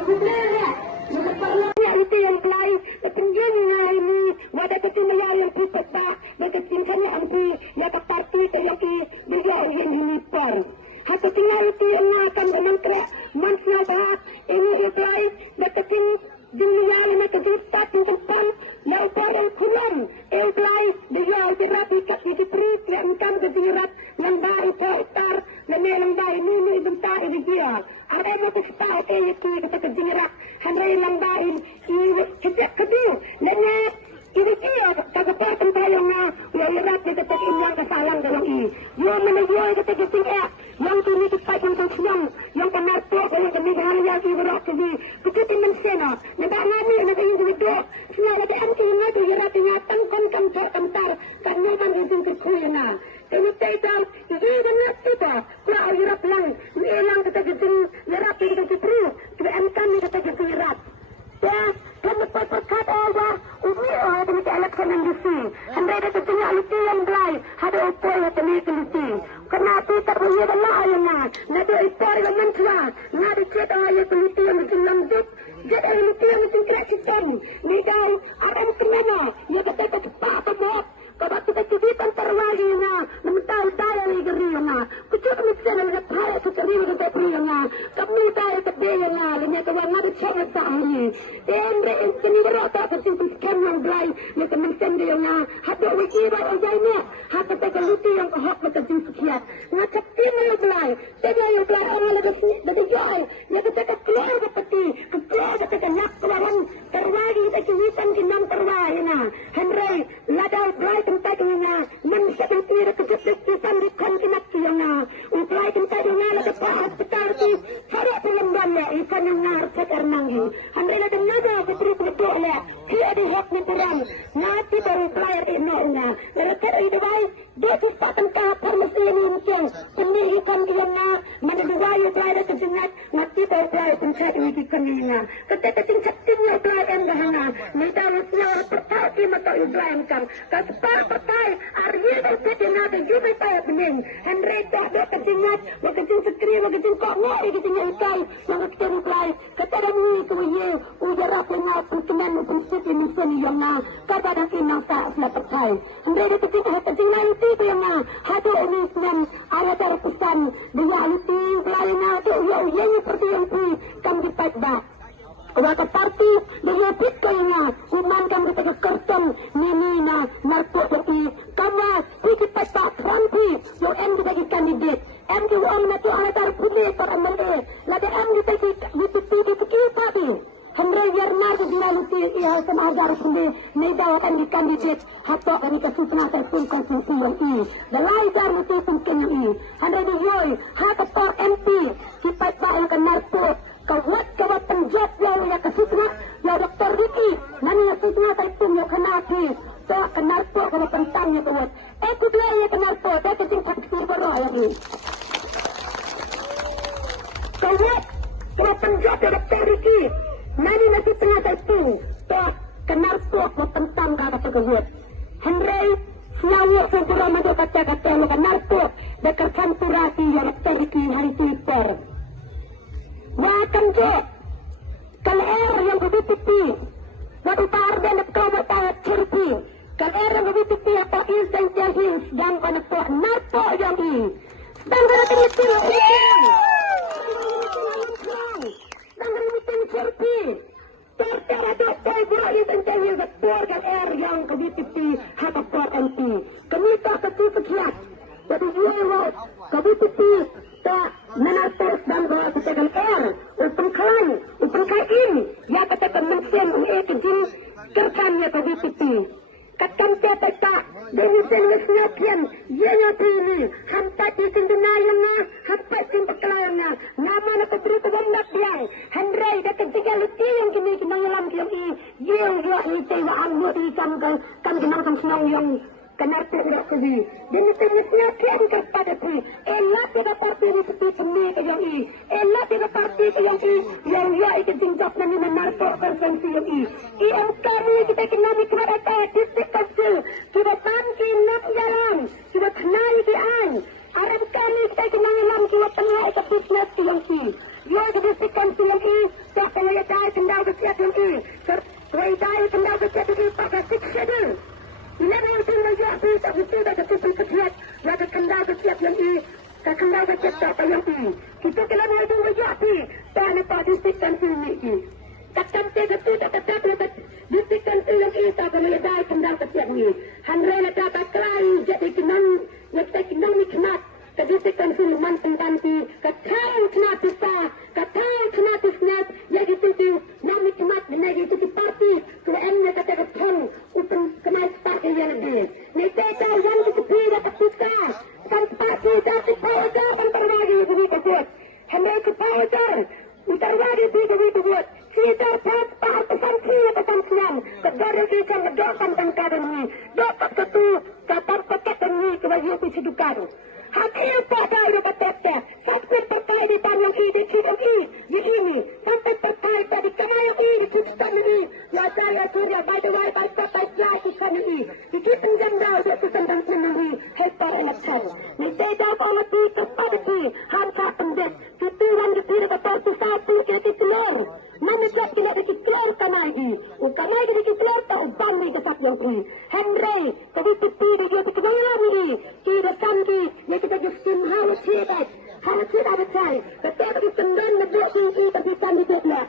sebenarnya sebenarnya itu yang lain ketinggiannya ini wadah ketinggian yang kita ketinggiannya anti ya ke parti kayaki dia yang dilipar hati tinggal itu yang akan menangkrak manfaat ini itu lain keting dunia yang kejuta tentang lebar yang kulam elai dia berapi kat di perut yang kan kejirat lembar utar lembar ini bentar dia ada yang kita itu kita kejirat handai lembar ini sejak kedua nenek ini dia kagak tempayangnya yang berat kita terimbuan kesalahan dalam ini yang menjual kita kejirat yang kini kita yang penartuk yang kami bahaya di berat ini begitu mensena negara nami negara individu semua ada anti yang ada yang ratanya tangkon kentar karena man itu kekuyana kami tahu ini benar kita kalau irap lang hilang kita gejeng irap kita perlu kita angkat kita gejeng irap ya kami perkat Allah umi demi election yang disi anda ada kejennya aliti yang belai ada upaya yang teliti karena kita punya belayana nada ipar yang mentua nada cerita yang teliti yang berjelanjut jadi aliti yang berjelanjut sistem nidau ada kemana ya kita cepat tempat kalau kita cibitan terwajibnya mentau daya ligeriana kucuk misalnya ada bahaya seceri kita beriana kami daya kedayana lenya kawan ada cara sahari dan ini berata kesimpulan skam yang belai ya teman sendirinya hati wikibar ojainya hati tegaluti yang kehak bekerja sekiat ngacap tim yang belai jadi yang belai orang lebih jauh ya kita keluar seperti keluar ketika nyak keluaran terwajib kita cibitan kinam terwajibnya Henry ladau belai tempatnya mensetting tira kejutan di kontinat yang uplai tempatnya lagi pahat petarti hari pelembannya ikan yang ngar cekar nanggi Henry lagi naga keteri betul le dia di hak neperan ngati baru player inorna lekat ide baik dia cepatan kapal mesin mungkin pendidikan dia menduai player kejengat ngati baru player pencet wiki kenina ketika tingkatnya player endahana minta lusnya pertaki mata Ibrahim kan kasepar pertai arya berketina dan juga payah bening Henry dah kejengat wakajeng sekri wakajeng kok ngari kejengat ikai wakajeng player ketika mui kuye ujara punya perkenan prinsip misalnya yang kata dan inang tak selamat hai Henry dia kejengat itu yang hadu ini senang ada terpesan dia itu lainnya tu yang seperti yang kan dipakai Waka parti dengan pitanya kuman kami kita kerton nina narko tapi kama pikir peta kranti yang em kita kandidat em di uang natu ada putih para mereka lada em kita di tapi Henry Yarnar di laluti ia sama agar sendiri nida akan di kandidat hato kami kesusunan terpun konstitusi yang ini dalai dar itu mungkin ini Henry di yoi hato MP kita akan narko kawat penjat yang kesusunan ya Dr. Ricky nani kesusunan terpun yang kenaki so kenarpo kalau pentangnya kawat aku bilang ya kenarpo dia kecing fakir baru lagi kawat kalau penjat ya Dr. Ricky nani nasi tengah terpun so kenarpo kalau pentang kata kawat Henry siawo sempurna maju kata-kata yang kenarpo dekat sampurasi ya Dr. Ricky hari Twitter Wakan je, kalau yang berbiti, waktu parden kau bertanya cerpi, kalau yang berbiti apa instan jahil dan penepuh narko yang ini, dan berarti itu dan berarti cerpi, tertera dokter berarti instan jahil betul kalau yang berbiti apa pot anti, kami tak betul sekian, jadi dia berbiti tak menarik dan bawa ketegan upang kain ya katakan mesin kejin kerjanya tadi pipi katakan siapa tak dengan sengasnya kian dia ini hampat di sendiriannya hampat di pekelayarnya nama nak beri kebandak yang Henry kata jika luti yang kini mengelam yang yang ini cewa anggur di kan kenangkan senang yang kenapa tidak kebi dan seterusnya kian kepada kui elah tidak parti ini seperti seni yang ini elah tidak parti yang ini yang ia itu jinjap dan menarpo konvensi yang ini IMK ini kita kenal kepada distrik kecil kita tangki nak jalan kita kenal kian Arab kami kita kenal dalam kita tengah itu bisnes yang ini dia diberikan yang ini tak kecap yang ini. Kuai dai kendau kecap ini pakai siksa dia. Bila yang tinggal dia api tak betul tak betul kecap. Maka kendau kecap yang ini. Kendau kecap tak apa yang ini. Kita kena yang tinggal dia api. Tak nampak distrik kantor ini. Tak cantik betul tak betul distrik kantor yang ini tak kena dai kendau kecap ini. Handrai nak dapat kelai jadi kenang. Yang kita kenang ni kenat. Kedisikan sulman pengganti, kacau cenat besar, kacau cenat besar, yang itu nama cenat benar itu di parti, kemudian kata kacau, upeng kenal parti yang lebih. Nita yang itu pilih kepuska, kan parti tapi power kan terwagi begitu buat, hendak ke power terwagi begitu buat. Kita pas pesan kedari kita mendoakan tangkaran ini, dapat ketu, dapat pekat ini kebahagiaan kehidupan. Hakim pada dapat tetap sampai perkara di tanah ini di ini sampai perkara tadi kemana ini kita ini ya saya sudah by the way by kita ini kita penjamdau itu tentang ini hebat election ni tidak boleh kepada hantar pendek keturunan kita dapat satu kita keluar mana kita keluar kanai utama kita keluar tak ubah ni kesat yang ini Henry tadi tepi dia keluar ni kita sampai kita justin harus cepat betul. Tetapi kita tendang nebuk tinggi tapi kami tidak.